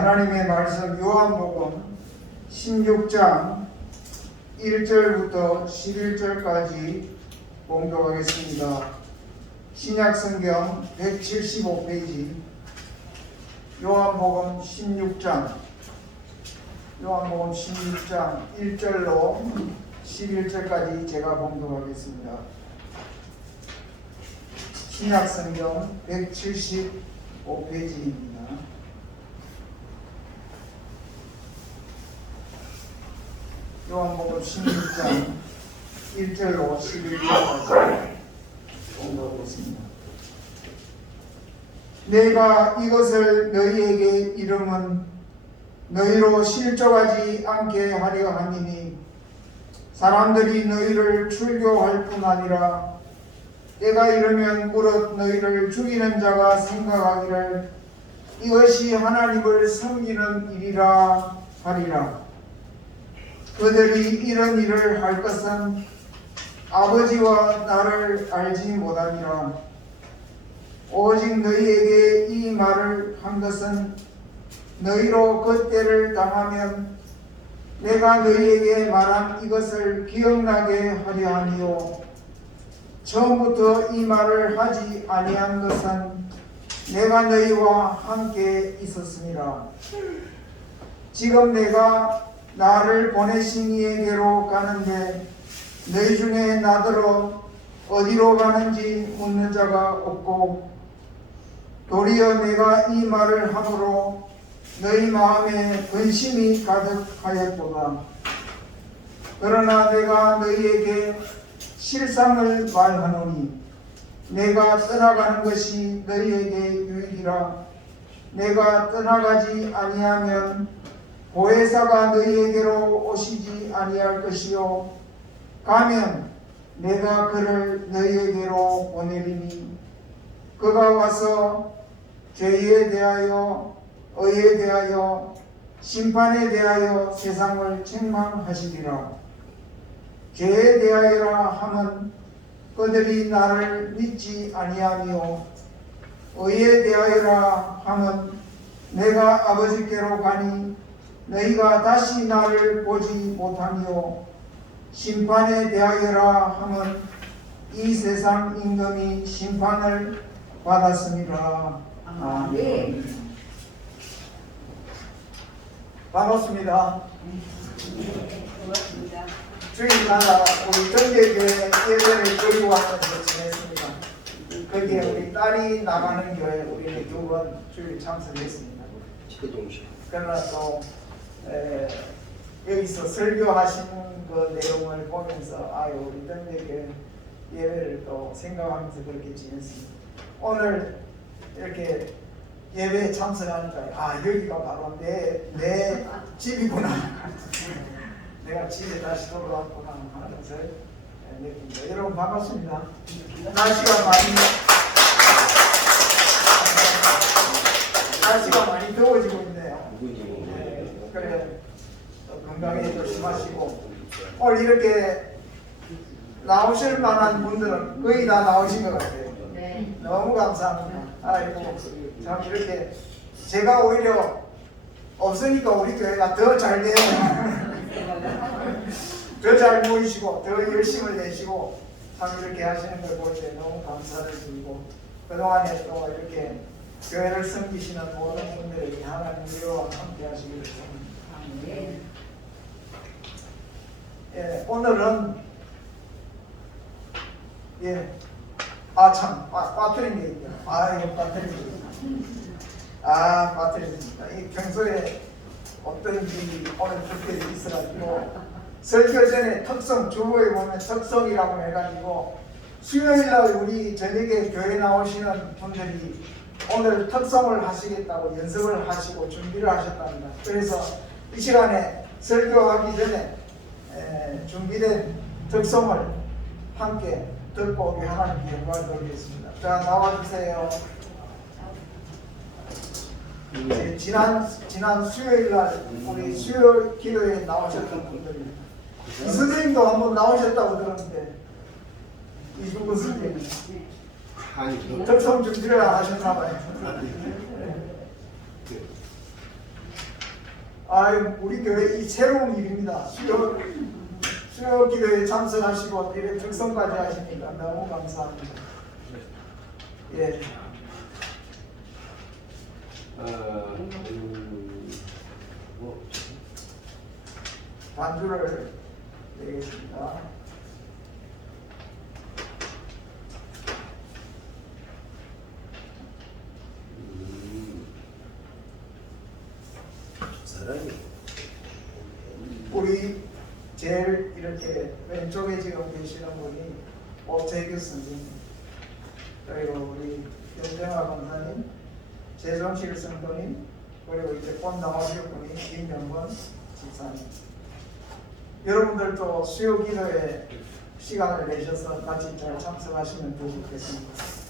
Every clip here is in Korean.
하나님의 말씀 요한복음 16장 1절부터 11절까지 봉독하겠습니다. 신약성경 175페이지 요한복음 16장 1절로 11절까지 제가 봉독하겠습니다. 신약성경 175페이지입니다. 요한복음 16장 1절로 11절까지 봉독하겠습니다. 내가 이것을 너희에게 이름은 너희로 실족하지 않게 하려 함이니 사람들이 너희를 출교할 뿐 아니라 때가 이르면 무릇 너희를 죽이는 자가 생각하기를 이것이 하나님을 섬기는 일이라 하리라. 그들이 이런 일을 할 것은 아버지와 나를 알지 못하니라. 오직 너희에게 이 말을 한 것은 너희로 그때를 당하면 내가 너희에게 말한 이것을 기억나게 하려 함이요. 처음부터 이 말을 하지 아니한 것은 내가 너희와 함께 있었음이라. 지금 내가 나를 보내신 이에게로 가는데 너희 중에 나더러 어디로 가는지 묻는 자가 없고 도리어 내가 이 말을 함으로 너희 마음에 근심이 가득하였도다. 그러나 내가 너희에게 실상을 말하노니 내가 떠나가는 것이 너희에게 유익이라. 내가 떠나가지 아니하면 보혜사가 너희에게로 오시지 아니할 것이요 가면 내가 그를 너희에게로 보내리니 그가 와서 죄에 대하여 의에 대하여 심판에 대하여 세상을 책망하시리라. 죄에 대하여라 함은 그들이 나를 믿지 아니하며 의에 대하여라 함은 내가 아버지께로 가니 너희가 다시 나를 보지 못하며 심판에 대하여라 함은 이 세상 임금이 심판을 받았습니다. 아멘. 반갑습니다. 주일마다 우리 전대교회 예배를 드리고 하면서 지냈습니다. 거기에 우리 딸이 나가는 교회 우리는 2번 주일 참석했습니다. 그러나 또 여기서 설교하시는 그 내용을 보면서 아유 우리 전대교회 예배를 또 생각하면서 그렇게 지냈습니다. 오늘 이렇게 예배에 참석하니까 여기가 바로 내 집이구나. 내가 집에 다시 돌아왔구나 하는 것을 느낍니다. 여러분 반갑습니다. 날씨가 많이 더워지고 있네요. 그래 건강에 조심하시고 오늘 이렇게 나오실 만한 분들은 거의 다 나오신 것 같아요. 너무 감사합니다. 아이고 참 이렇게 제가 오히려 없으니까 우리 교회가 더 잘 돼요. 더 잘 모이시고 더 열심을 내시고 참 이렇게 하시는 걸 볼 때 너무 감사를 드리고 그동안에 또 이렇게 교회를 섬기시는 모든 분들에게 하나님 위로와 함께 하시기를 바랍니다. 오늘은 빠뜨린 게 있네요. 이거 빠뜨렸습니다. 이 평소에 어떤 일이 오늘 그렇게 있어가지고 설교 전에 특성, 주보에 보면 특성이라고 해가지고 수요일날 우리 저녁에 교회 나오시는 분들이 오늘 특성을 하시겠다고 연습을 하시고 준비를 하셨답니다. 그래서 이 시간에 설교하기 전에 준비된 특성을 함께 듣고 우리 하나님께 영광을 돌리겠습니다. 자, 나와주세요. 지난 수요일날 우리 수요 기도에 나오셨던 분들입니다. 이 선생님도 한번 나오셨다고 들었는데 이승구 선생님 특성 준비를 안 하셨나 봐요. 아유, 우리 교회 이 새로운 일입니다. 수요 기도에 참석하시고 이런 특성까지 하시니까 너무 감사합니다. 예. 반주를 드리겠습니다. 사랑이 우리 제일 이렇게 왼쪽에 지금 계시는 분이 오태규 선생님, 그리고 우리 변정아 권사님, 재정실 성도님, 그리고 이제 곧 나오실 분이 김명건 집사님. 여러분들도 수요 기도에 시간을 내셔서 같이 잘 참석하시면 좋겠습니다.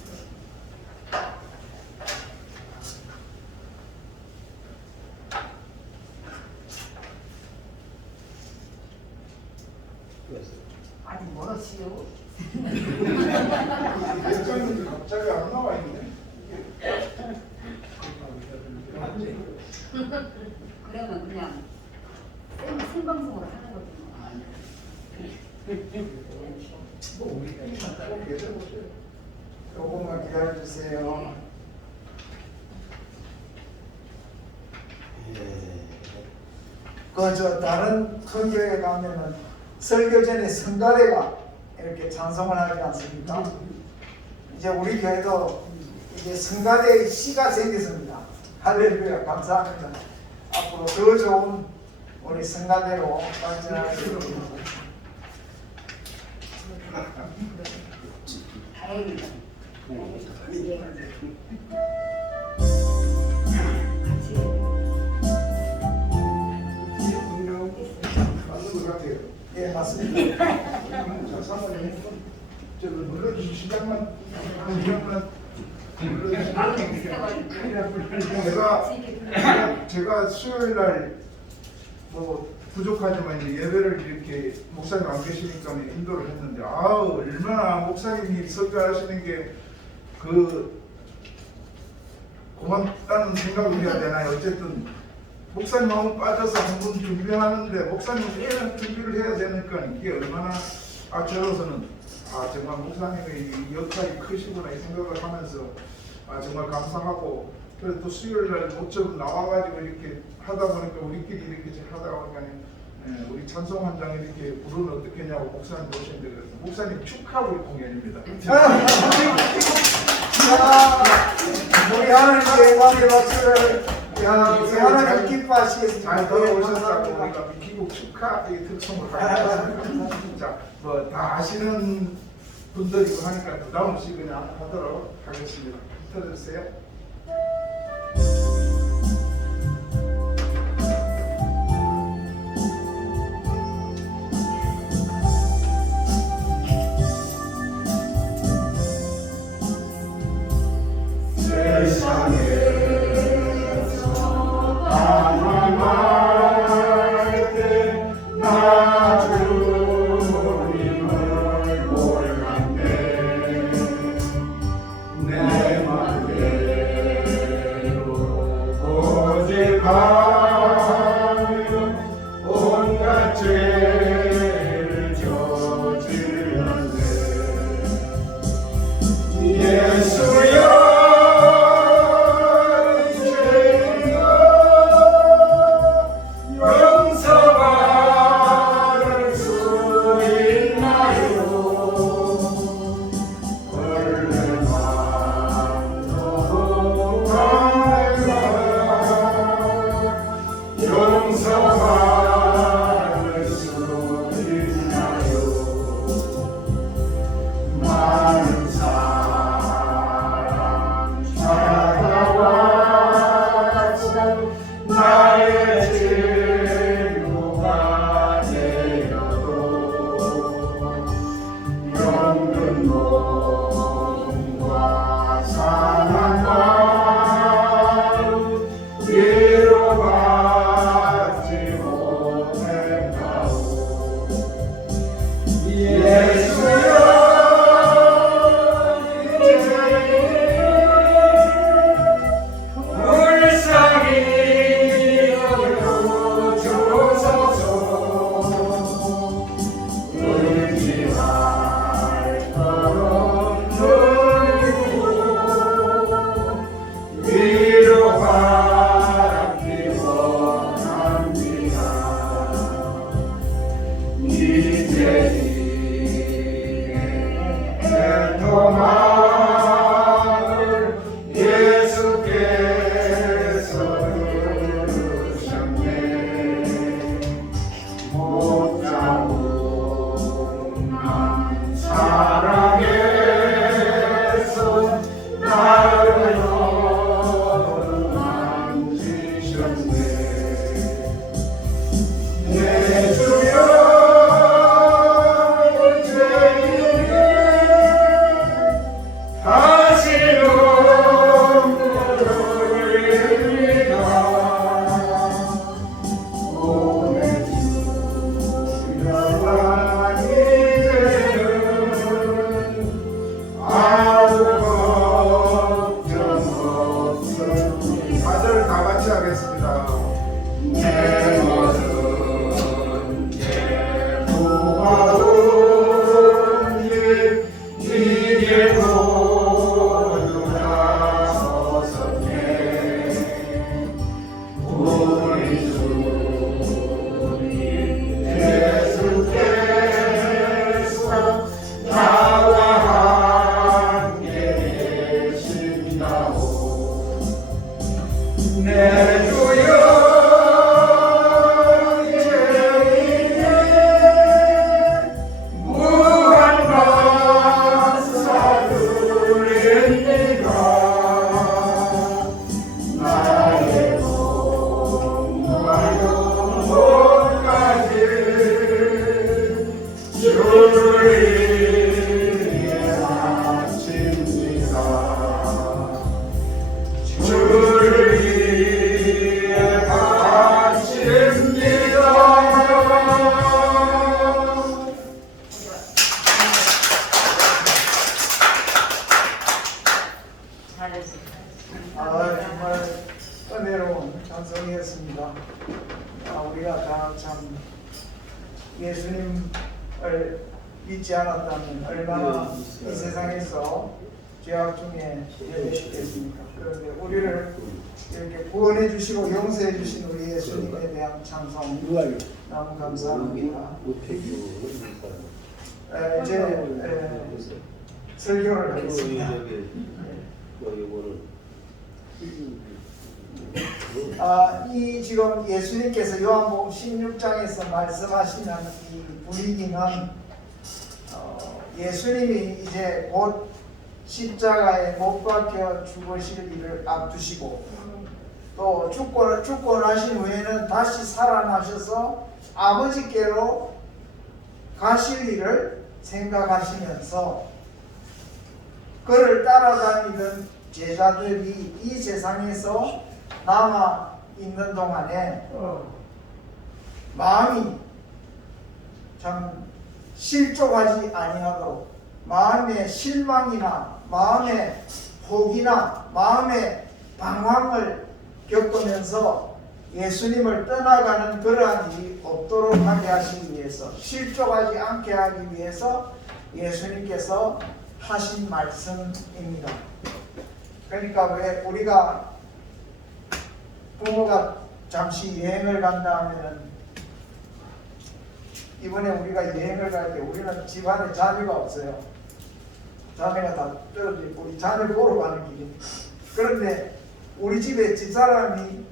아니 멀었지요. 예전인지 갑자기 안 나와 있네. 그러면 그냥 생방송으로 하는 거죠. 조금만 기다려주세요. 저 다른 큰 교회 가면은 설교 전에 성가대가 이렇게 찬송을 하지 않습니까? 이제 우리 교회도 이제 성가대의 시가 생겼습니다. 할렐루야, 감사합니다. 앞으로 더 좋은 우리 성가대로 발전하시길 다행이다. 맞는 것 같아요. 예, 맞습니다. 자, 사모님, 저거 눌러주시자만 이런만 제가 수요일 날뭐 부족하지만 이제 예배를 이렇게 목사님 안 계시니까 인도를 했는데 아우 얼마나 목사님이 설교하시는 게 고맙다는 생각을 해야 되나요? 어쨌든 목사님 마음 빠져서 한번 준비하는데 목사님 이런 준비를 해야 되니까 이게 얼마나 저로서는 정말 목사님의 역할이 크시구나 이 생각을 하면서 정말 감사하고 그래서 또 수요일 날 모처럼 나와가지고 이렇게 하다 보니까 우리끼리 이렇게 하다 보니까 우리 찬송 한 장 이렇게 부르면 어떻겠냐고 목사님 오셨는데 그래서 목사님 축하하고 공연입니다. 우리 하나님께 영광의 박수를 우리 하나님 기뻐하시겠습니다. 잘 돌아오셨다고 우리가 미국 축하 이 특성을 하겠습니다. 자, 뭐 다 아시는 분들이고 하니까 부담 없이 그냥 하도록 하겠습니다. 들어주세요. 내 맘에 소망을 예수께서 주셨네. 못 잡은 사랑에서 나를 만지셨네. 내 주여 죄인이 다시는 돌립니다. 오늘 주여가 이제는 아무 걱정 없으니. 4절 다 같이 하겠습니다. 내 모든 내 부하온 일 네게 모두 나서서게. 우리 주 예수께서 나와 함께 계신다오. 내 주여 죄인의 무한 감사 드립니다. 나의 몸과 영혼까지 주를 위해 바칩니다. 주를 위해 바칩니다. 잘했습니다. 정말 은혜로운 찬송이었습니다. 우리가 다 참 예수님을 믿지 않았다면 얼마나 이 세상에서 죄악 중에 예배했겠습니까? 그런데 우리를 이렇게 구원해 주시고 용서해 주신 우리 예수님에 대한 찬송 너무 감사합니다. 이제 설교를 하겠습니다. 이 지금 예수님께서 요한복음 16장에서 말씀하시는 이 분위기는 예수님이 이제 곧 십자가에 못 박혀 죽으실 일을 앞두시고 또 죽고 나신 후에는 다시 살아나셔서 아버지께로 가실 일을 생각하시면서 그를 따라다니던 제자들이 이 세상에서 남아 있는 동안에 마음이 참 실족하지 아니하도록 마음의 실망이나 마음의 포기나 마음의 방황을 겪으면서 예수님을 떠나가는 그러한 일이 없도록 하게 하시기 위해서 실족하지 않게 하기 위해서 예수님께서 하신 말씀입니다. 그러니까 왜 우리가 부모가 잠시 여행을 간다 하면은 이번에 우리가 여행을 갈 때 우리는 집안에 자녀가 없어요. 자녀가 다 떨어져 있고 우리 자녀 보러 가는 길입니다. 그런데 우리 집에 집사람이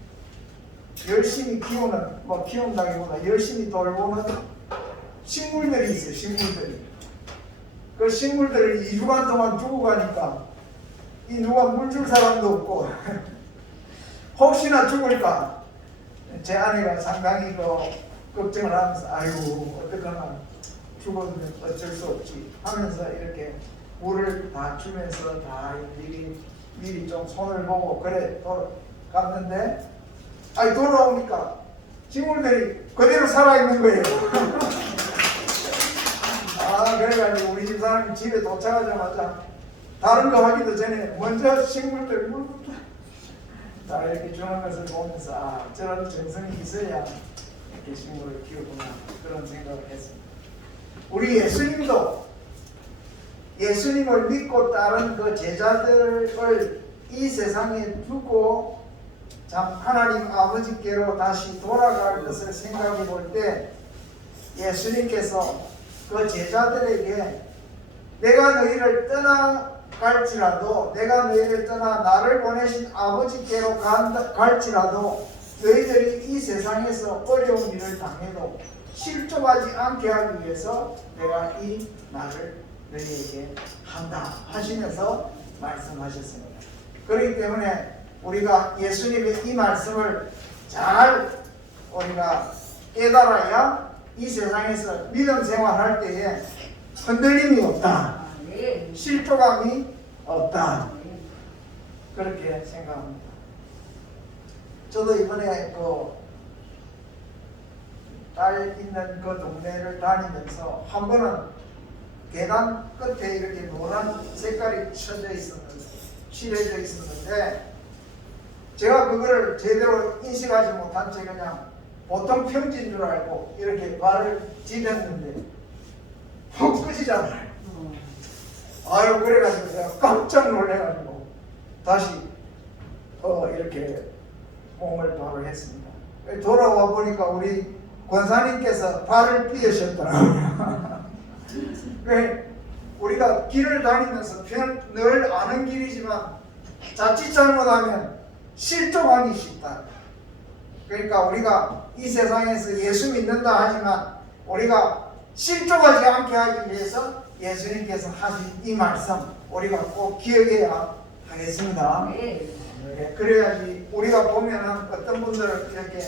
열심히 키우는, 키운다기보다 열심히 돌보는 식물들이 있어요. 식물들이. 그 식물들을 2주간 동안 두고 가니까 이 누가 물 줄 사람도 없고 혹시나 죽을까 제 아내가 상당히 걱정을 하면서 아이고 어떡하나 죽으면 어쩔 수 없지 하면서 이렇게 물을 다 주면서 다 미리 좀 손을 보고 그래 갔는데 돌아오니까 식물들이 그대로 살아있는 거예요. 그래가지고 우리 집 사람이 집에 도착하자마자 다른 거 하기도 전에 먼저 식물들 물부터 다 이렇게 주는 것을 보면서 저런 정성이 있어야 이렇게 식물을 키우구나 그런 생각을 했습니다. 우리 예수님도 예수님을 믿고 따른 그 제자들을 이 세상에 두고 참 하나님 아버지께로 다시 돌아갈 것을 생각해 볼 때 예수님께서 그 제자들에게 내가 너희를 떠나갈지라도 내가 너희를 떠나 나를 보내신 아버지께로 갈지라도 너희들이 이 세상에서 어려운 일을 당해도 실족하지 않게 하기 위해서 내가 이 말을 너희에게 한다 하시면서 말씀하셨습니다. 그렇기 때문에 우리가 예수님의 이 말씀을 잘 우리가 깨달아야 이 세상에서 믿음 생활할 때에 흔들림이 없다, 아, 네. 실족함이 없다, 네. 그렇게 생각합니다. 저도 이번에 딸 있는 그 동네를 다니면서 한 번은 계단 끝에 이렇게 노란 색깔이 칠해져 있었는데 제가 그거를 제대로 인식하지 못한 채 그냥 보통 평지인 줄 알고 이렇게 발을 디뎠는데 훅 끄지잖아요. 아유, 그래가지고 제가 깜짝 놀래가지고 다시 이렇게 몸을 바로 했습니다. 돌아와 보니까 우리 권사님께서 발을 삐으셨더라고요. 우리가 길을 다니면서 늘 아는 길이지만 자칫 잘못하면 실족하기 쉽다. 그러니까 우리가 이 세상에서 예수 믿는다 하지만 우리가 실족하지 않게 하기 위해서 예수님께서 하신 이 말씀 우리가 꼭 기억해야 하겠습니다. 네. 네, 그래야지 우리가 보면은 어떤 분들은 이렇게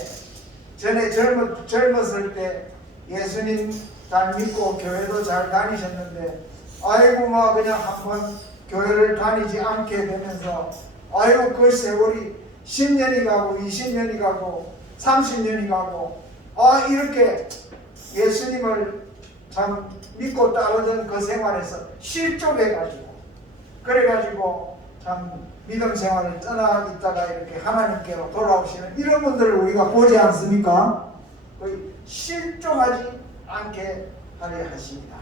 전에 젊었을 때 예수님 잘 믿고 교회도 잘 다니셨는데 아이고 뭐 그냥 한번 교회를 다니지 않게 되면서 아이고 그 세월이 10년이 가고 20년이 가고 30년이 가고 이렇게 예수님을 참 믿고 따르던 그 생활에서 실족해가지고 그래가지고 참 믿음 생활을 떠나 있다가 이렇게 하나님께로 돌아오시는 이런 분들을 우리가 보지 않습니까? 거의 실족하지 않게 하려 하십니다.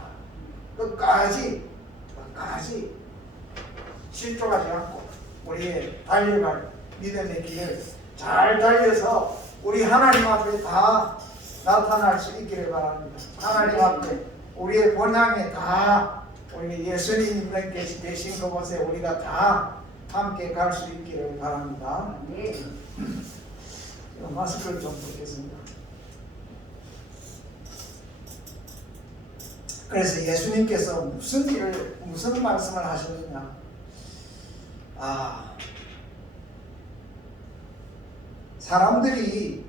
끝까지 실족하지 않고 우리의 달려갈 믿음의 길을 잘 달려서 우리 하나님 앞에 다 나타날 수 있기를 바랍니다. 하나님 앞에 우리의 본향에 다 우리 예수님께서 계신 그곳에 우리가 다 함께 갈 수 있기를 바랍니다. 네. 마스크를 좀 벗겠습니다. 그래서 예수님께서 무슨 말씀을 하셨느냐? 사람들이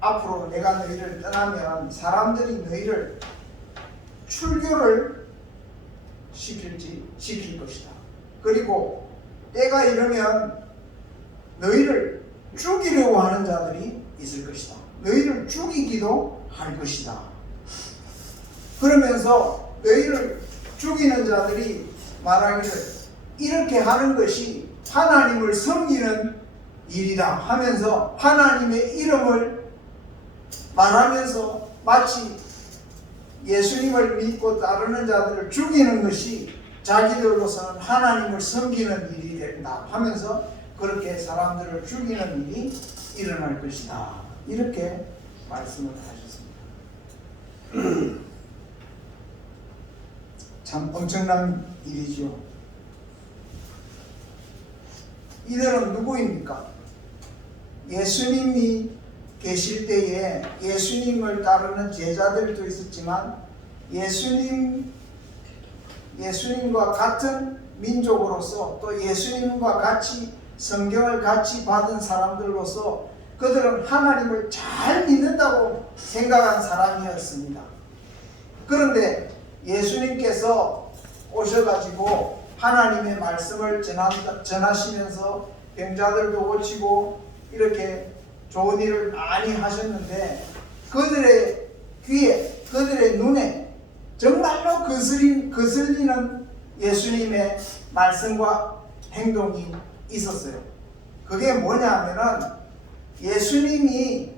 앞으로 내가 너희를 떠나면 사람들이 너희를 출교를 시킬 것이다. 그리고 때가 이르면 너희를 죽이려고 하는 자들이 있을 것이다. 너희를 죽이기도 할 것이다. 그러면서 너희를 죽이는 자들이 말하기를 이렇게 하는 것이 하나님을 섬기는 일이다 하면서 하나님의 이름을 말하면서 마치 예수님을 믿고 따르는 자들을 죽이는 것이 자기들로서는 하나님을 섬기는 일이 된다 하면서 그렇게 사람들을 죽이는 일이 일어날 것이다. 이렇게 말씀을 하셨습니다. 참 엄청난 일이죠. 이들은 누구입니까? 예수님이 계실 때에 예수님을 따르는 제자들도 있었지만 예수님과 같은 민족으로서 또 예수님과 같이 성경을 같이 받은 사람들로서 그들은 하나님을 잘 믿는다고 생각한 사람이었습니다. 그런데 예수님께서 오셔가지고 하나님의 말씀을 전하시면서 병자들도 고치고 이렇게 좋은 일을 많이 하셨는데 그들의 귀에 그들의 눈에 정말로 거슬리는 예수님의 말씀과 행동이 있었어요. 그게 뭐냐면은 예수님이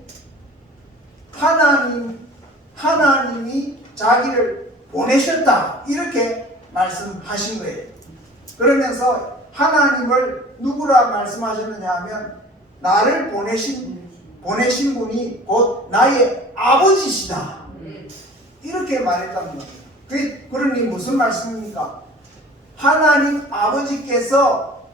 하나님이 자기를 보내셨다 이렇게 말씀하신 거예요. 그러면서 하나님을 누구라 말씀하셨느냐 하면 나를 보내신 분이 곧 나의 아버지시다 이렇게 말했다는 거예요. 그러니 무슨 말씀입니까? 하나님 아버지께서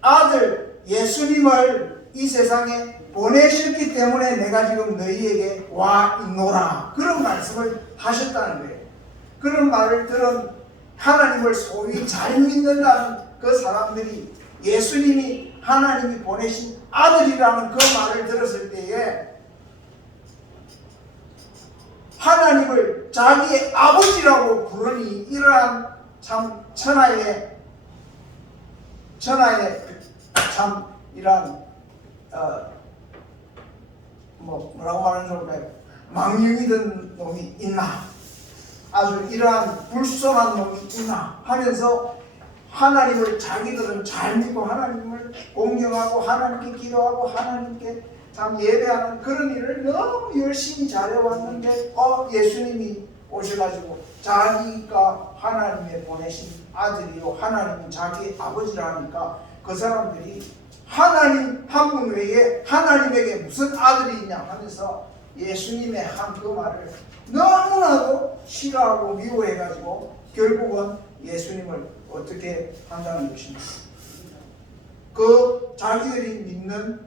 아들 예수님을 이 세상에 보내셨기 때문에 내가 지금 너희에게 와 있노라, 그런 말씀을 하셨다는 거예요. 그런 말을 들은 하나님을 소위 잘 믿는다는 그 사람들이 예수님이 하나님이 보내신 아들이라는 그 말을 들었을 때에 하나님을 자기의 아버지라고 부르니 이러한 참 천하의 참 이러한 뭐라고 말하는 좋을까요? 망령이던 놈이 있나, 아주 이러한 불손한 놈이 있나 하면서 하나님을 자기들은 잘 믿고 하나님을 공경하고 하나님께 기도하고 하나님께 참 예배하는 그런 일을 너무 열심히 잘해왔는데 예수님이 오셔가지고 자기가 하나님의 보내신 아들이요 하나님은 자기 아버지라니까 그 사람들이 하나님 한 분 외에 하나님에게 무슨 아들이 있냐 하면서 예수님의 한 그 말을 너무나도 싫어하고 미워해가지고 결국은 예수님을 어떻게 한다는 것입니다. 그 자기들이 믿는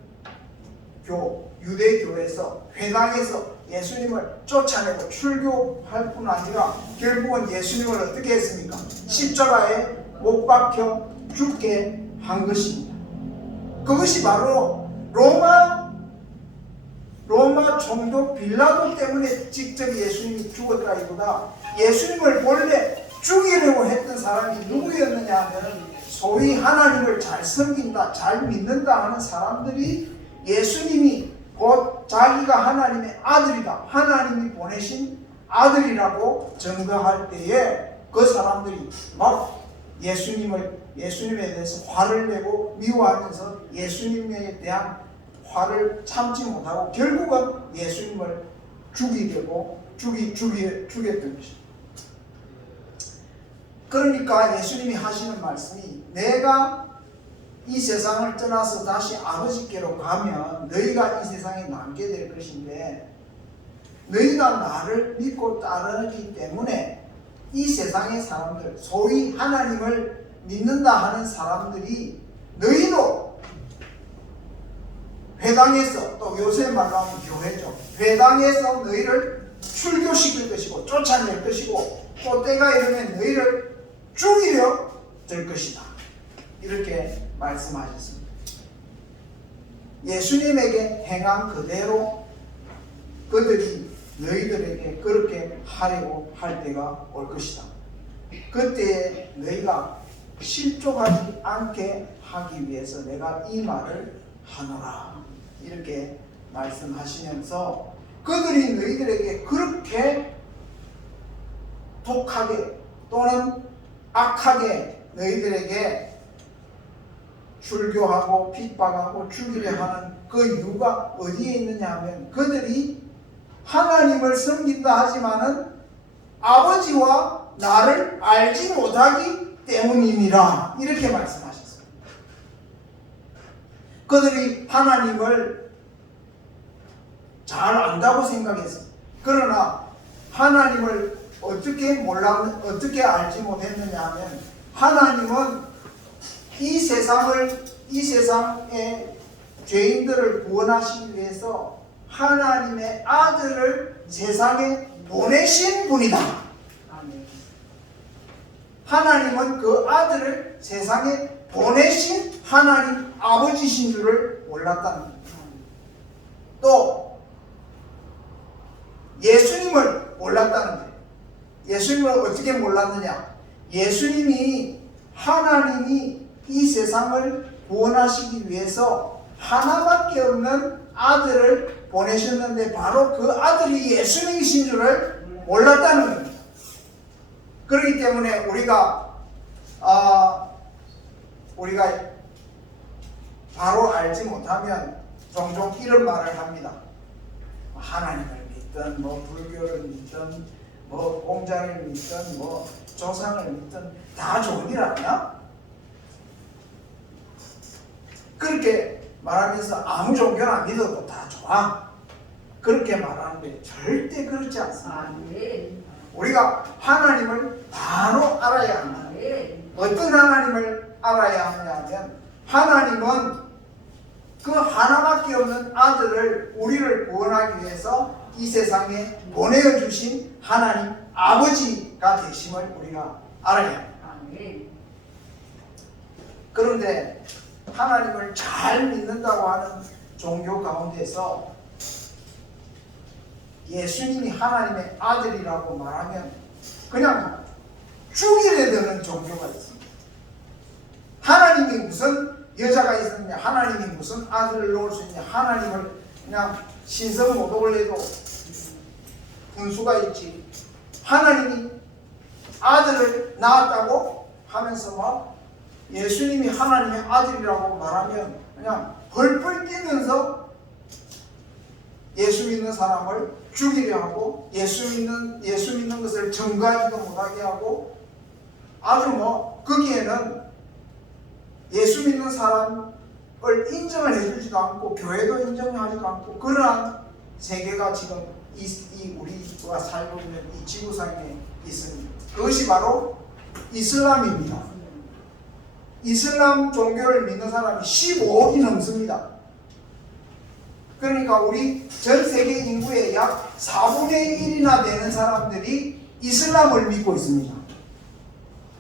유대교에서 회당에서 예수님을 쫓아내고 출교할 뿐 아니라 결국은 예수님을 어떻게 했습니까? 십자가에 못 박혀 죽게 한 것입니다. 그것이 바로 로마 총독 빌라도 때문에 직접 예수님이 죽었다기보다 예수님을 본래 죽이려고 했던 사람이 누구였느냐 하면 소위 하나님을 잘 섬긴다, 잘 믿는다 하는 사람들이 예수님이 곧 자기가 하나님의 아들이다, 하나님이 보내신 아들이라고 증거할 때에 그 사람들이 막 예수님에 대해서 화를 내고 미워하면서 예수님에 대한 화를 참지 못하고 결국은 예수님을 죽이려고 죽였던 것입니다. 그러니까 예수님이 하시는 말씀이 내가 이 세상을 떠나서 다시 아버지께로 가면 너희가 이 세상에 남게 될 것인데 너희가 나를 믿고 따르기 때문에 이 세상의 사람들, 소위 하나님을 믿는다 하는 사람들이 너희도 회당에서, 또 요새 말로 하면 교회죠, 회당에서 너희를 출교시킬 것이고 쫓아낼 것이고 또 때가 이르면 너희를 죽이려 될 것이다, 이렇게 말씀하셨습니다. 예수님에게 행한 그대로 그들이 너희들에게 그렇게 하려고 할 때가 올 것이다. 그때에 너희가 실족하지 않게 하기 위해서 내가 이 말을 하노라, 이렇게 말씀하시면서 그들이 너희들에게 그렇게 독하게 또는 악하게 너희들에게 출교하고 핍박하고 죽이려 하는 그 이유가 어디에 있느냐 하면 그들이 하나님을 섬긴다 하지만은 아버지와 나를 알지 못하기 때문이니라, 이렇게 말씀하셨어요. 그들이 하나님을 잘 안다고 생각했어요. 그러나 하나님을 어떻게 알지 못했느냐 하면 하나님은 이 세상의 죄인들을 구원하시기 위해서 하나님의 아들을 세상에 보내신 분이다. 하나님은 그 아들을 세상에 보내신 하나님 아버지신 줄을 몰랐다는 겁니다. 또 예수님을 몰랐다는 거예요. 예수님을 어떻게 몰랐느냐? 예수님이 하나님이 이 세상을 구원하시기 위해서 하나밖에 없는 아들을 보내셨는데 바로 그 아들이 예수님이신 줄을 몰랐다는 겁니다. 그렇기 때문에 우리가 바로 알지 못하면 종종 이런 말을 합니다. 하나님을 믿든 불교를 믿든 공자를 믿든 조상을 믿든 다 좋은 일 아니야? 그렇게 말하면서 아무 종교를 안 믿어도 다 좋아, 그렇게 말하는데 절대 그렇지 않습니다. 우리가 하나님을 바로 알아야 합니다. 어떤 하나님을 알아야 하냐 하면 하나님은 그 하나밖에 없는 아들을 우리를 구원하기 위해서 이 세상에 보내어 주신 하나님 아버지가 되심을 우리가 알아야 합니다. 아멘. 그런데 하나님을 잘 믿는다고 하는 종교 가운데서 예수님이 하나님의 아들이라고 말하면 그냥 죽이려 드는 종교가 있습니다. 하나님이 무슨 여자가 있었느냐, 하나님이 무슨 아들을 놓을 수 있냐, 하나님을 그냥 신성모독을 해도 분수가 있지, 하나님이 아들을 낳았다고 하면서 막 예수님이 하나님의 아들이라고 말하면 그냥 벌벌 뛰면서 예수 믿는 사람을 죽이려 하고 예수 믿는 것을 증거하지도 못하게 하고 아주 뭐 거기에는 예수 믿는 사람을 인정을 해주지도 않고 교회도 인정하지도 않고 그러한 세계가 지금 이 우리가 살고 있는 이 지구상에 있습니다. 그것이 바로 이슬람입니다. 이슬람 종교를 믿는 사람이 15억이 넘습니다. 그러니까 우리 전 세계 인구의 약 4분의 1이나 되는 사람들이 이슬람을 믿고 있습니다.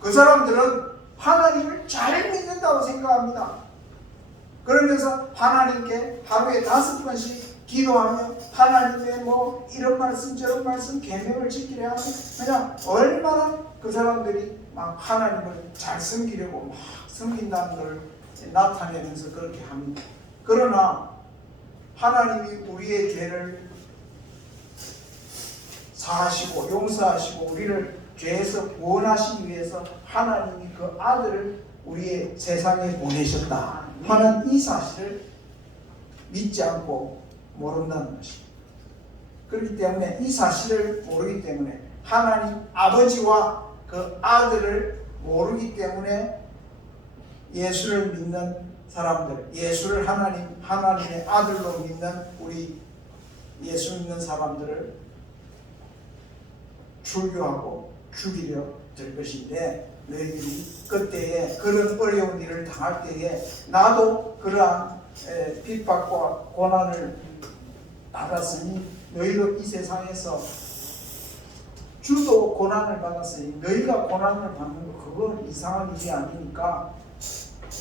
그 사람들은 하나님을 잘 믿는다고 생각합니다. 그러면서 하나님께 하루에 5번씩 기도하며 하나님의 뭐 이런 말씀 저런 말씀 계명을 지키려 하면 그냥 얼마나 그 사람들이 막 하나님을 잘 섬기려고 막 섬긴다는 걸 나타내면서 그렇게 합니다. 그러나 하나님이 우리의 죄를 사하시고 용서하시고 우리를 죄에서 구원하시기 위해서 하나님이 그 아들을 우리의 세상에 보내셨다 하는 이 사실을 믿지 않고 모른다는 것입니다. 그렇기 때문에 이 사실을 모르기 때문에 하나님 아버지와 그 아들을 모르기 때문에 예수를 믿는 사람들, 예수를 하나님의 아들로 믿는 우리 예수 믿는 사람들을 출교하고 죽이려 될 것인데 너희들이 그때에 그런 어려운 일을 당할 때에 나도 그러한 핍박과 고난을 받았으니 너희도 이 세상에서 주도 고난을 받았으니 너희가 고난을 받는 거 그건 이상한 일이 아니니까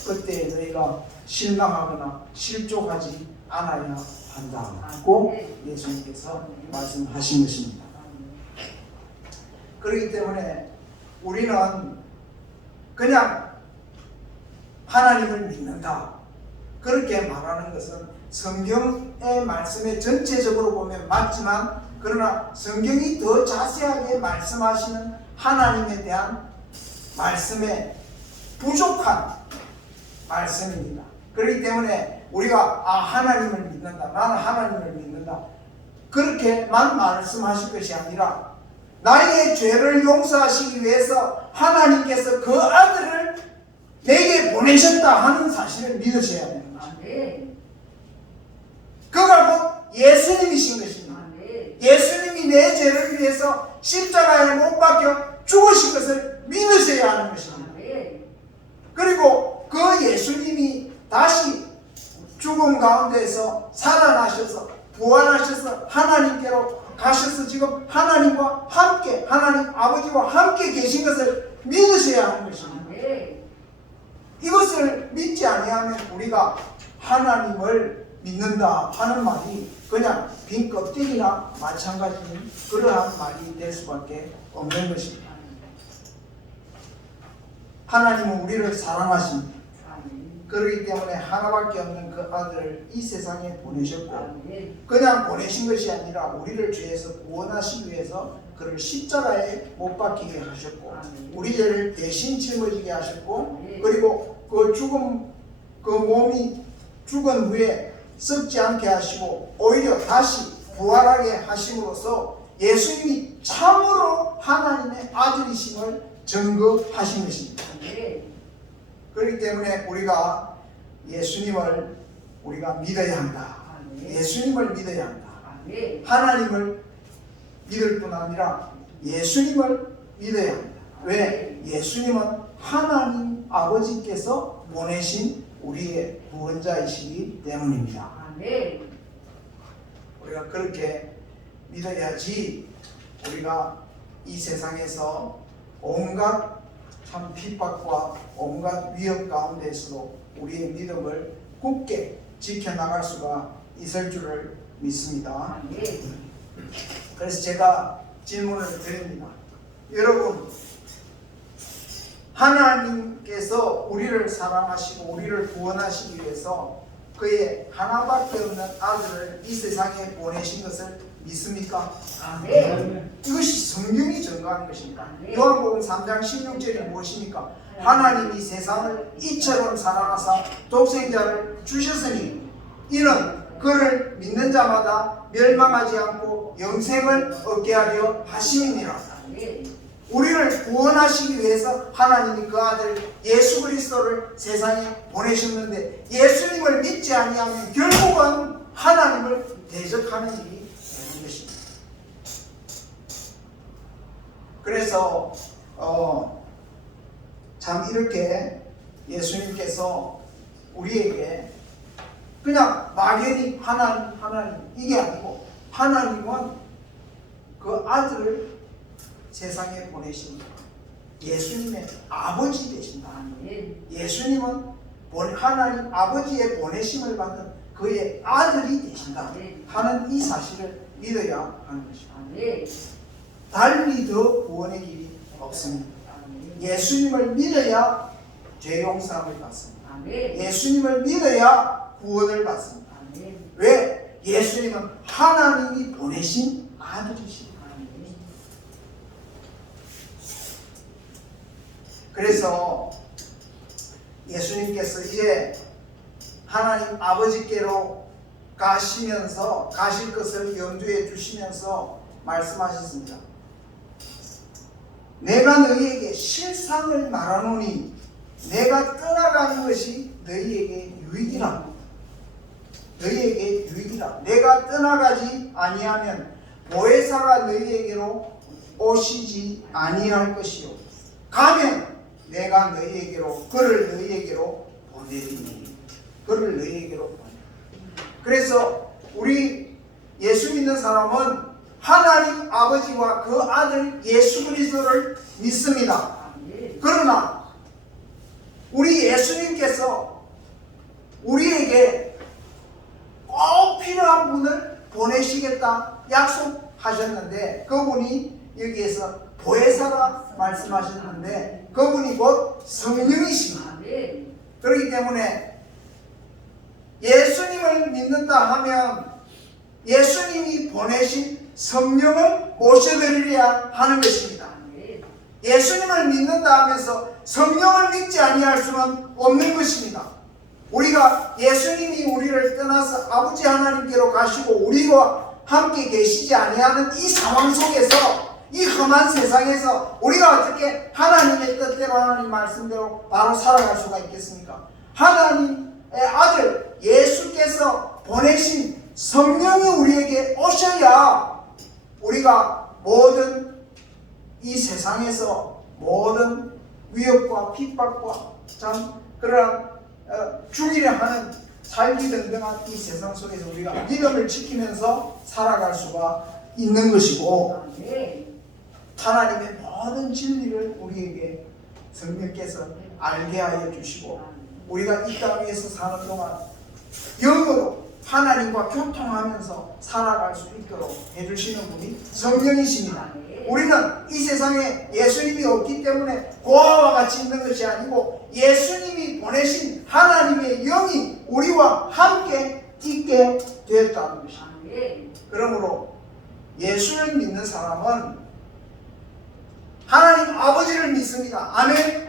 그때 너희가 실망하거나 실족하지 않아야 한다고 예수님께서 말씀하신 것입니다. 그렇기 때문에 우리는 그냥 하나님을 믿는다 그렇게 말하는 것은 성경의 말씀에 전체적으로 보면 맞지만 그러나 성경이 더 자세하게 말씀하시는 하나님에 대한 말씀에 부족한 말씀입니다. 그렇기 때문에 우리가 하나님을 믿는다, 나는 하나님을 믿는다 그렇게만 말씀하실 것이 아니라 나의 죄를 용서하시기 위해서 하나님께서 그 아들을 내게 보내셨다 하는 사실을 믿으셔야 되는 것입니다. 그가 곧 예수님이신 것입니다. 예수님이 내 죄를 위해서 십자가에 못 박혀 죽으신 것을 믿으셔야 하는 것입니다. 그리고 그 예수님이 다시 죽음 가운데서 살아나셔서 부활하셔서 하나님께로 가셔서 지금 하나님과 함께 하나님 아버지와 함께 계신 것을 믿으셔야 하는 것입니다. 이것을 믿지 아니하면 우리가 하나님을 믿는다 하는 말이 그냥 빈 껍데기나 마찬가지인 그러한 말이 될 수밖에 없는 것입니다. 하나님은 우리를 사랑하십니다. 그렇기 때문에 하나밖에 없는 그 아들을 이 세상에 보내셨고 그냥 보내신 것이 아니라 우리를 죄에서 구원하시기 위해서 그를 십자가에 못 박히게 하셨고 우리 죄를 대신 짊어지게 하셨고 그리고 그 죽음 그 몸이 죽은 후에 썩지 않게 하시고 오히려 다시 부활하게 하심으로써 예수님이 참으로 하나님의 아들이심을 증거하신 것입니다. 그렇기 때문에 우리가 예수님을 우리가 믿어야 한다. 예수님을 믿어야 한다. 하나님을 믿을 뿐 아니라 예수님을 믿어야 한다. 왜? 예수님은 하나님 아버지께서 보내신 우리의 구원자이시기 때문입니다. 아멘. 우리가 그렇게 믿어야지 우리가 이 세상에서 온갖 참 핍박과 온갖 위협 가운데서도 우리의 믿음을 굳게 지켜나갈 수가 있을 줄을 믿습니다. 아멘. 그래서 제가 질문을 드립니다. 여러분, 하나님께서 우리를 사랑하시고 우리를 구원하시기 위해서 그의 하나밖에 없는 아들을 이 세상에 보내신 것을 믿습니까? 아멘. 이것이 성경이 증거하는 것입니다. 아멘. 요한복음 3장 16절이 무엇입니까? 하나님이 세상을 이처럼 사랑하사 독생자를 주셨으니 이는 그를 믿는 자마다 멸망하지 않고 영생을 얻게 하려 하심이니라. 아멘. 우리를 구원하시기 위해서 하나님이 그 아들 예수 그리스도를 세상에 보내셨는데 예수님을 믿지 아니하면 결국은 하나님을 대적하는 일이 되는 것입니다. 그래서 참 이렇게 예수님께서 우리에게 그냥 막연히 하나님 이게 아니고 하나님은 그 아들을 세상에 보내신 예수님의 아버지 되신다. 아멘. 예수님은 하나님 아버지의 보내심을 받은 그의 아들이 되신다 하는 이 사실을 믿어야 하는 것입니다. 아멘. 달리 더 구원의 길이 없습니다. 아멘. 예수님을 믿어야 죄 용서함을 받습니다. 아멘. 예수님을 믿어야 구원을 받습니다. 아멘. 왜? 예수님은 하나님이 보내신 아들이십니다. 그래서 예수님께서 이제 하나님 아버지께로 가실 것을 염두에 두시면서 말씀하셨습니다. 내가 너희에게 실상을 말하노니 내가 떠나가는 것이 너희에게 유익이라. 너희에게 유익이라. 내가 떠나가지 아니하면 보혜사가 너희에게로 오시지 아니할 것이요. 가면 내가 너희에게로 그를 너희에게로 보내리니. 그를 너희에게로 보내. 그래서 우리 예수 믿는 사람은 하나님 아버지와 그 아들 예수 그리스도를 믿습니다. 그러나 우리 예수님께서 우리에게 꼭 필요한 분을 보내시겠다 약속하셨는데 그분이 여기에서 보혜사라 말씀하셨는데 그분이 곧 성령이십니다. 그렇기 때문에 예수님을 믿는다 하면 예수님이 보내신 성령을 모셔드리려야 하는 것입니다. 예수님을 믿는다 하면서 성령을 믿지 아니할 수는 없는 것입니다. 우리가 예수님이 우리를 떠나서 아버지 하나님께로 가시고 우리와 함께 계시지 아니하는 이 상황 속에서 이 험한 세상에서 우리가 어떻게 하나님의 뜻대로 하나님 말씀대로 바로 살아갈 수가 있겠습니까? 하나님의 아들 예수께서 보내신 성령이 우리에게 오셔야 우리가 모든 이 세상에서 모든 위협과 핍박과 참 그런 죽이려 하는 살기등등한 이 세상 속에서 우리가 믿음을 지키면서 살아갈 수가 있는 것이고 하나님의 모든 진리를 우리에게 성령께서 알게 하여 주시고 우리가 이 땅 위에서 사는 동안 영으로 하나님과 교통하면서 살아갈 수 있도록 해주시는 분이 성령이십니다. 우리는 이 세상에 예수님이 없기 때문에 고아와 같이 있는 것이 아니고 예수님이 보내신 하나님의 영이 우리와 함께 있게 되었다는 것입니다. 그러므로 예수를 믿는 사람은 하나님 아버지를 믿습니다. 아멘.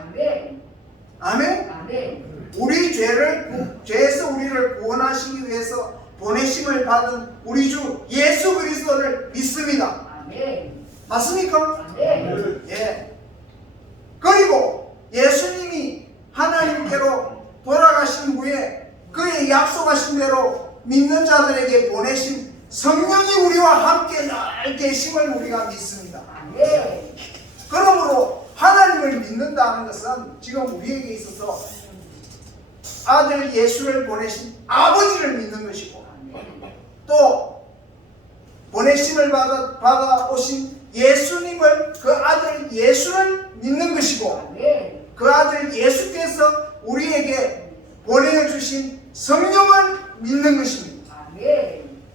아멘. 아멘. 우리 죄에서 우리를 구원하시기 위해서 보내심을 받은 우리 주 예수 그리스도를 믿습니다. 아멘. 맞습니까? 아멘. 예. 그리고 예수님이 하나님께로 돌아가신 후에 그의 약속하신 대로 믿는 자들에게 보내신 성령이 우리와 함께 늘 계심을 우리가 믿습니다. 아멘. 그러므로 하나님을 믿는다는 것은 지금 우리에게 있어서 아들 예수를 보내신 아버지를 믿는 것이고, 또 보내심을 받아 오신 예수님을, 그 아들 예수를 믿는 것이고, 그 아들 예수께서 우리에게 보내주신 성령을 믿는 것입니다.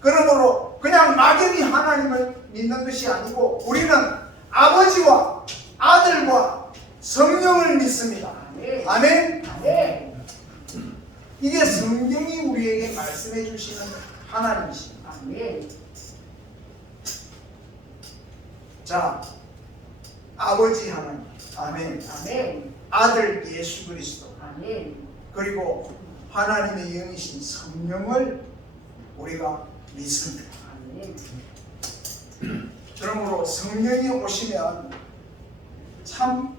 그러므로 그냥 막연히 하나님을 믿는 것이 아니고 우리는 아버지와 아들과 성령을 믿습니다. 아멘. 이게 성경이 우리에게 말씀해 주시는 하나님이십니다. 자, 아버지 하나님, 아멘. 아들 예수 그리스도, 그리고 하나님의 영이신 성령을 우리가 믿습니다. 그러므로 성령이 오시면 참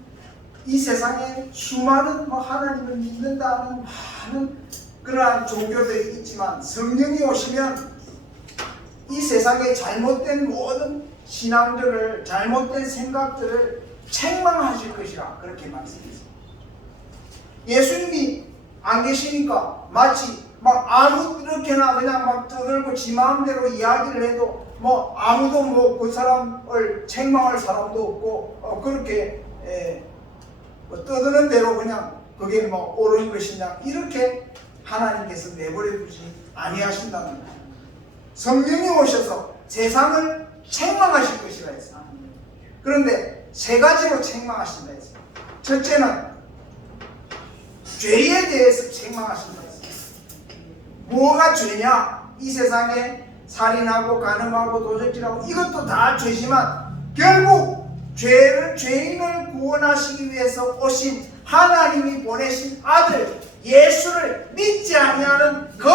이 세상에 수많은 하나님을 믿는다는 많은 그러한 종교들이 있지만, 성령이 오시면 이 세상의 잘못된 모든 신앙들을, 잘못된 생각들을 책망하실 것이라 그렇게 말씀했습니다. 예수님이 안 계시니까 마치 막 아무렇게나 그냥 막 떠들고 지 마음대로 이야기를 해도 아무도 그 사람을 책망할 사람도 없고 그렇게 떠드는 대로 그냥 그게 옳은 것이냐, 이렇게 하나님께서 내버려 두지 아니하신다는 거예요. 성령이 오셔서 세상을 책망하실 것이라 했어요. 그런데 세 가지로 책망하신다 했어요. 첫째는 죄에 대해서 책망하신다 했어요. 뭐가 죄냐? 이 세상에 살인하고 간음하고 도적질하고 이것도 다 죄지만, 결국 죄인을 구원하시기 위해서 오신 하나님이 보내신 아들 예수를 믿지 아니하는 그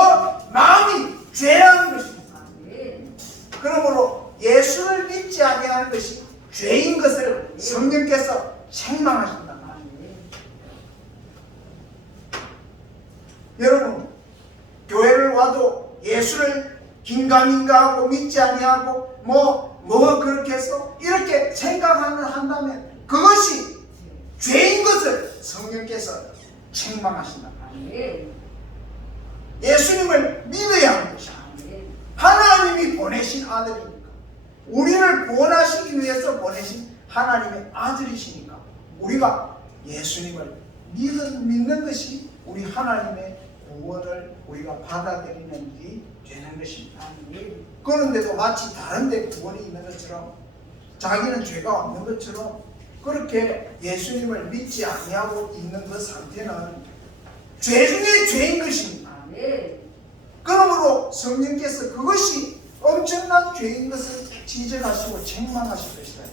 마음이 죄라는 것입니다. 그러므로 예수를 믿지 아니하는 것이 죄인 것을 성령께서 책망하신다. 여러분, 교회를 와도 예수를 긴가민가하고 믿지 아니하고 그렇게 해서 이렇게 생각한다면 그것이 죄인 것을 성령께서 책망하신다. 예수님을 믿어야 하는 것이다. 하나님이 보내신 아들이니까, 우리를 구원하시기 위해서 보내신 하나님의 아들이시니까 우리가 예수님을 믿는 것이 우리 하나님의 구원을 우리가 받아들이는 일이 되는 것입니다. 그런데도 마치 다른 데 구원이 있는 것처럼, 자기는 죄가 없는 것처럼 그렇게 예수님을 믿지 아니하고 있는 그 상태는 죄 중에 죄인 것입니다. 그러므로 성령께서 그것이 엄청난 죄인 것을 지적하시고 책망하실 것이다.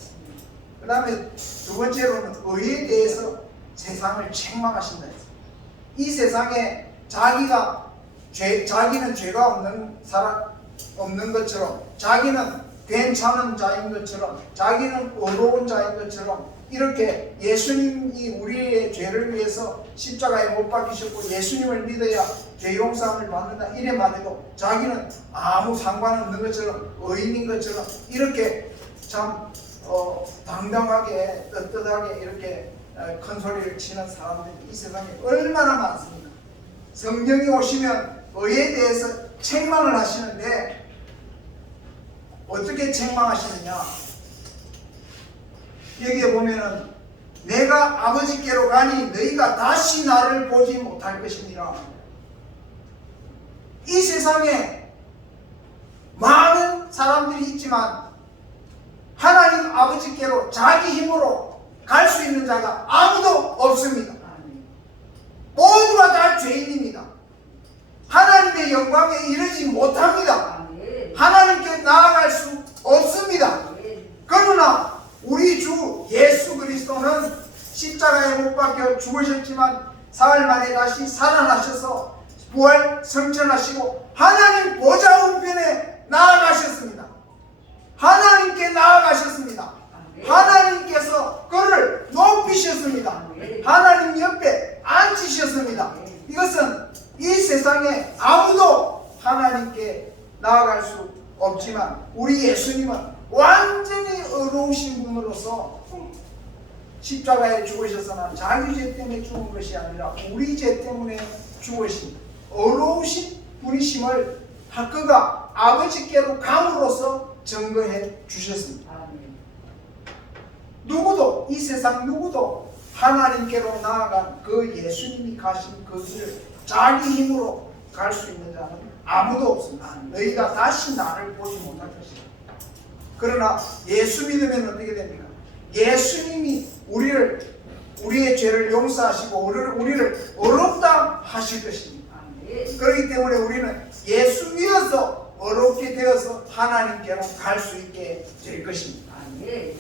그 다음에 두 번째로는 의에 대해서 세상을 책망하신다. 이 세상에 자기는 죄가 없는 것처럼, 자기는 괜찮은 자인 것처럼, 자기는 의로운 자인 것처럼, 이렇게 예수님이 우리의 죄를 위해서 십자가에 못 박히셨고 예수님을 믿어야 죄 용서함을 받는다 이래 말해도 자기는 아무 상관없는 것처럼, 의인인 것처럼 이렇게 참 당당하게 떳떳하게 이렇게 큰 소리를 치는 사람들이 이 세상에 얼마나 많습니까? 성령이 오시면 의에 대해서 책망을 하시는데, 어떻게 책망하시느냐? 여기에 보면은 내가 아버지께로 가니 너희가 다시 나를 보지 못할 것이니라. 이 세상에 많은 사람들이 있지만 하나님 아버지께로 자기 힘으로 갈 수 있는 자가 아무도 없습니다. 모두가 다 죄인입니다. 하나님의 영광에 이르지 못합니다. 하나님께 나아갈 수 없습니다. 그러나 우리 주 예수 그리스도는 십자가에 못 박혀 죽으셨지만 사흘 만에 다시 살아나셔서 부활 성천하시고 하나님 보좌 우편에 나아가셨습니다. 하나님께 나아가셨습니다. 하나님께서 그를 높이셨습니다. 하나님 옆에 앉히셨습니다. 이것은 이 세상에 아무도 하나님께 나아갈 수 없지만 우리 예수님은 완전히 의로우신 분으로서 십자가에 죽으셨으나 자기 죄 때문에 죽은 것이 아니라 우리 죄 때문에 죽으신 어려우신 분이심을 그가 아버지께로 감으로써 증거해 주셨습니다. 아멘. 누구도 이 세상 누구도 하나님께로 나아간 그 예수님이 가신 그 길을 자기 힘으로 갈 수 있는 자는 아무도 없습니다. 너희가 다시 나를 보지 못할 것이다. 그러나 예수 믿으면 어떻게 됩니까? 예수님이 우리의 죄를 용서하시고 우리를 어렵다 하실 것입니다. 아멘. 그렇기 때문에 우리는 예수 믿어서 어렵게 되어서 하나님께로 갈 수 있게 될 것입니다. 아멘.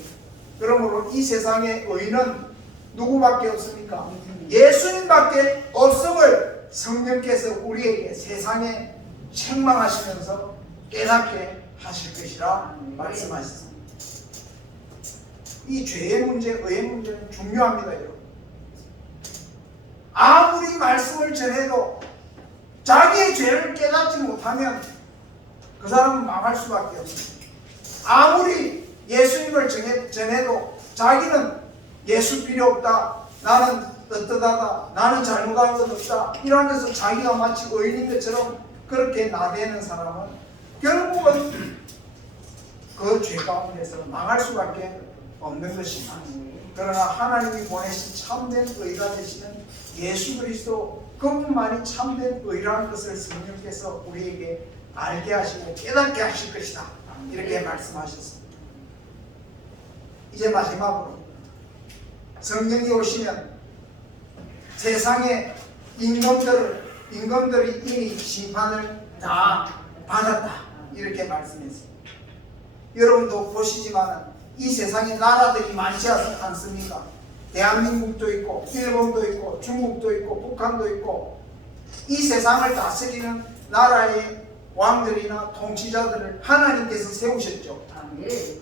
그러므로 이 세상에 의인은 누구밖에 없습니까? 예수님밖에 없음을 성령께서 우리에게 세상에 책망하시면서 깨닫게 하실 것이라 말씀하셨습니다. 이 죄의 문제, 의의 문제는 중요합니다, 여러분. 아무리 말씀을 전해도 자기의 죄를 깨닫지 못하면 그 사람은 망할 수밖에 없습니다. 아무리 예수님을 전해도 자기는 예수 필요 없다, 나는 떳떳하다, 나는 잘못한 것 없다 이러면서 자기가 마치 의인인 것처럼 그렇게 나대는 사람은 결국은 그 죄 가운데서 망할 수밖에 없는 것입니다. 그러나 하나님이 보내신 참된 의가 되시는 예수 그리스도 그분만이 참된 의라는 것을 성령께서 우리에게 알게 하시고 깨닫게 하실 것이다, 이렇게 말씀하셨습니다. 이제 마지막으로 성령이 오시면 세상의 임금들이 이미 심판을 다 받았다, 이렇게 말씀했습니다. 여러분도 보시지만 이 세상에 나라들이 많지 않습니까? 대한민국도 있고 일본도 있고 중국도 있고 북한도 있고 이 세상을 다스리는 나라의 왕들이나 통치자들을 하나님께서 세우셨죠. 아멘.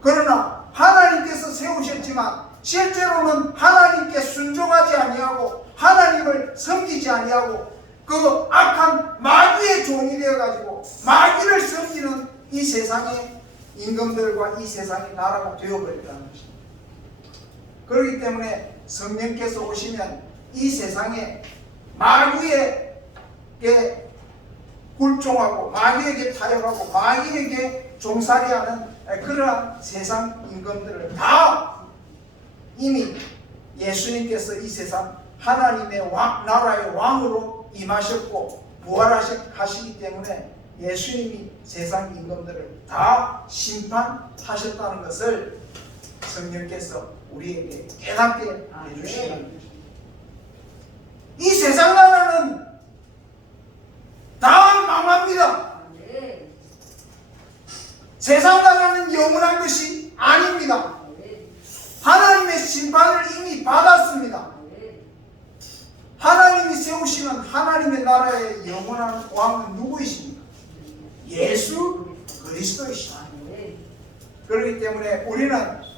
그러나 하나님께서 세우셨지만 실제로는 하나님께 순종하지 아니하고 하나님을 섬기지 아니하고 그 악한 마귀의 종이 되어가지고 마귀를 섬기는 이 세상의 임금들과 이 세상의 나라가 되어버렸다는 것입니다. 그렇기 때문에 성령께서 오시면 이 세상에 마귀에게 굴종하고 마귀에게 타협하고 마귀에게 종살이하는 그러한 세상 임금들을 다 이미 예수님께서 이 세상 하나님의 나라의 왕으로 임하셨고 부활하시기 때문에 예수님이 세상 임금들을 다 심판하셨다는 것을 성령께서 우리에게 깨닫게 해주시는 것입니다. 이 세상 나라는 다 망합니다. 아멘. 세상 나라는 영원한 것이 아닙니다. 아멘. 하나님의 심판을 이미 받았습니다. 아멘. 하나님이 세우시는 하나님의 나라의 영원한 왕은 누구이십니까? 예수 그리스도이십니다. 아멘. 그렇기 때문에 우리는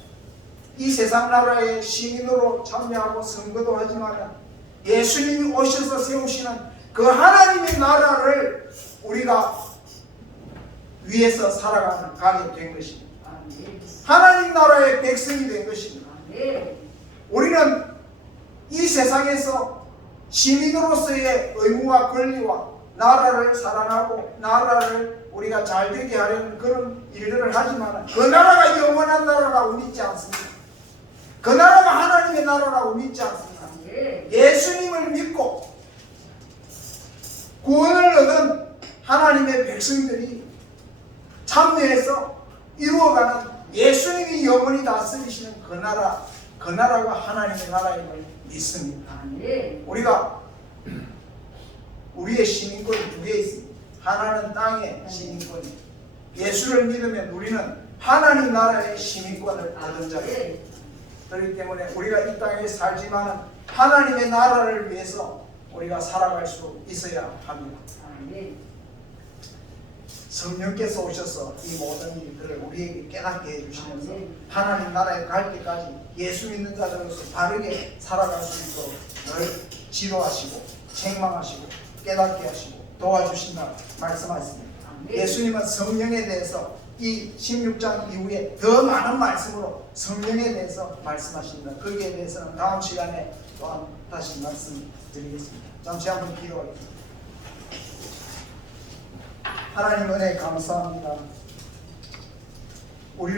이 세상 나라의 시민으로 참여하고 선거도 하지만 예수님이 오셔서 세우시는 그 하나님의 나라를 우리가 위해서 살아가게 된 것입니다. 아멘. 하나님 나라의 백성이 된 것입니다. 아멘. 우리는 이 세상에서 시민으로서의 의무와 권리와 나라를 사랑하고 나라를 우리가 잘 되게 하려는 그런 일들을 하지만 그 나라가 영원한 나라라고 믿지 않습니다. 그 나라가 하나님의 나라라고 믿지 않습니다. 아멘. 예수님을 믿고 구원을 얻은 하나님의 백성들이 참여해서 이루어가는 예수님이 영원히 다스리시는 그 나라가 하나님의 나라임을 믿습니다. 아멘. 우리가 우리의 시민권이 두 개 있습니다. 하나는 땅의 시민권이, 예수를 믿으면 우리는 하나님 나라의 시민권을 얻은 자입니다. 그렇기 때문에 우리가 이 땅에 살지만 하나님의 나라를 위해서 우리가 살아갈 수 있어야 합니다. 아멘. 성령께서 오셔서 이 모든 일들을 우리에게 깨닫게 해주시면서 아멘. 하나님 나라에 갈 때까지 예수 믿는 자들로서 바르게 살아갈 수 있도록 늘 지도하시고 책망하시고 깨닫게 하시고 도와주신다 말씀하셨습니다. 아멘. 예수님은 성령에 대해서 이 16장 이후에 더 많은 말씀으로 성령에 대해서 말씀하십니다. 거기에 대해서는 다음 시간에 또한 다시 말씀드리겠습니다. 잠시 한번 기도하겠습니다. 하나님 은혜 감사합니다.